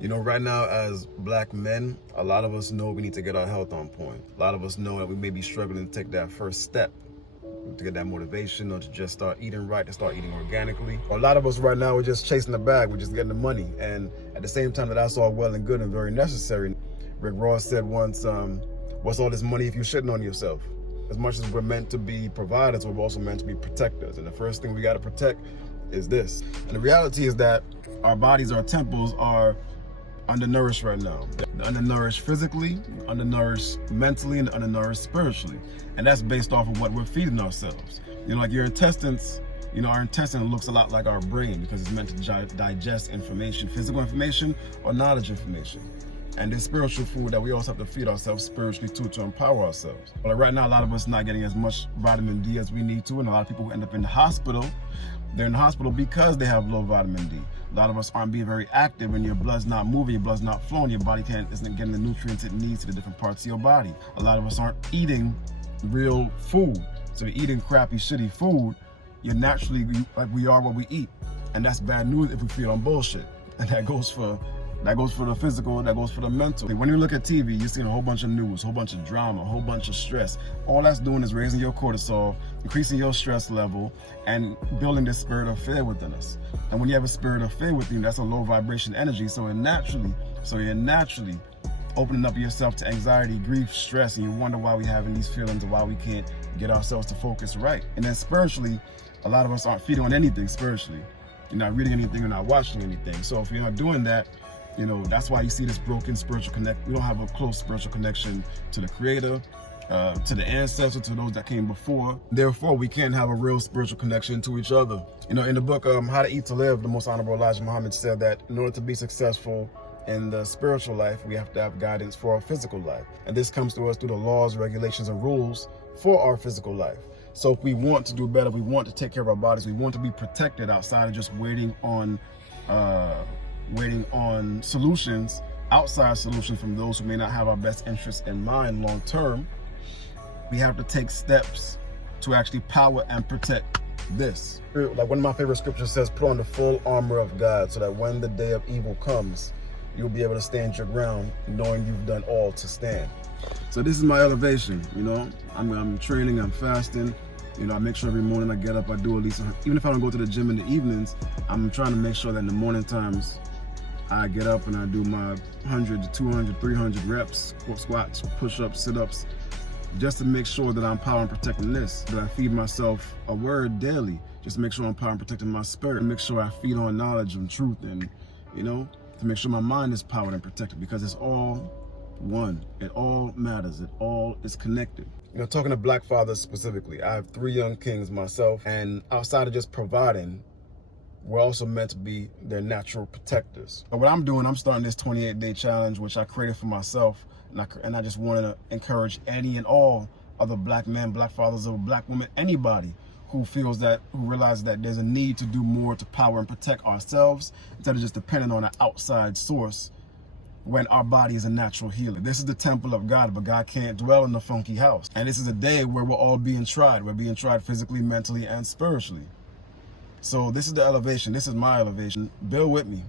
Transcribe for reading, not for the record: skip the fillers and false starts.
You know, right now as black men, a lot of us know we need to get our health on point. A lot of us know that we may be struggling to take that first step to get that motivation or to just start eating right, to start eating organically. A lot of us right now are just chasing the bag, we're just getting the money. And at the same time, that's all well and good and very necessary. Rick Ross said once, what's all this money if you're shitting on yourself? As much as we're meant to be providers, we're also meant to be protectors. And the first thing we got to protect is this. And the reality is that our bodies, our temples are undernourished right now. They're undernourished physically, undernourished mentally, and undernourished spiritually. And that's based off of what we're feeding ourselves. You know, like your intestines, you know, our intestine looks a lot like our brain because it's meant to digest information, physical information or knowledge information. And there's spiritual food that we also have to feed ourselves spiritually too, to empower ourselves. But right now, a lot of us not getting as much vitamin D as we need to, and a lot of people who end up in the hospital, they're in the hospital because they have low vitamin D. A lot of us aren't being very active, and your blood's not moving, your blood's not flowing, your body isn't getting the nutrients it needs to the different parts of your body. A lot of us aren't eating real food. So you're eating crappy, shitty food, you're naturally, like we are what we eat. And that's bad news if we feed on bullshit. And that goes for the physical, that goes for the mental. When you look at TV, you're seeing a whole bunch of news, a whole bunch of drama, a whole bunch of stress. All that's doing is raising your cortisol, increasing your stress level, and building this spirit of fear within us. And when you have a spirit of fear within you, that's a low vibration energy. So you're naturally opening up yourself to anxiety, grief, stress, and you wonder why we're having these feelings and why we can't get ourselves to focus right. And then spiritually, a lot of us aren't feeding on anything spiritually. You're not reading anything, you're not watching anything. So if you're not doing that, you know, that's why you see this broken spiritual connect. We don't have a close spiritual connection to the Creator, to the ancestors, to those that came before. Therefore, we can't have a real spiritual connection to each other. You know, in the book, How to Eat to Live, the Most Honorable Elijah Muhammad said that in order to be successful in the spiritual life, we have to have guidance for our physical life. And this comes to us through the laws, regulations, and rules for our physical life. So if we want to do better, if we want to take care of our bodies, we want to be protected outside of just waiting on solutions, outside solutions from those who may not have our best interests in mind long term, we have to take steps to actually power and protect this. Like one of my favorite scriptures says, put on the full armor of God so that when the day of evil comes, you'll be able to stand your ground knowing you've done all to stand. So this is my elevation, you know. I'm training, I'm fasting. You know, I make sure every morning I get up, I do at least, even if I don't go to the gym in the evenings, I'm trying to make sure that in the morning times, I get up and I do my 100 to 200, 300 reps, squats, push-ups, sit-ups, just to make sure that I'm power and protecting this, that I feed myself a word daily, just to make sure I'm power and protecting my spirit, and make sure I feed on knowledge and truth, and, you know, to make sure my mind is powered and protected, because it's all one. It all matters. It all is connected. You know, talking to black fathers specifically, I have 3 young kings myself, and outside of just providing, we're also meant to be their natural protectors. And what I'm doing, I'm starting this 28-day challenge, which I created for myself, and I just want to encourage any and all other black men, black fathers, or black women, anybody who realizes that there's a need to do more to power and protect ourselves instead of just depending on an outside source when our body is a natural healer. This is the temple of God, but God can't dwell in the funky house. And this is a day where we're all being tried. We're being tried physically, mentally, and spiritually. So this is the elevation. This is my elevation. Build with me.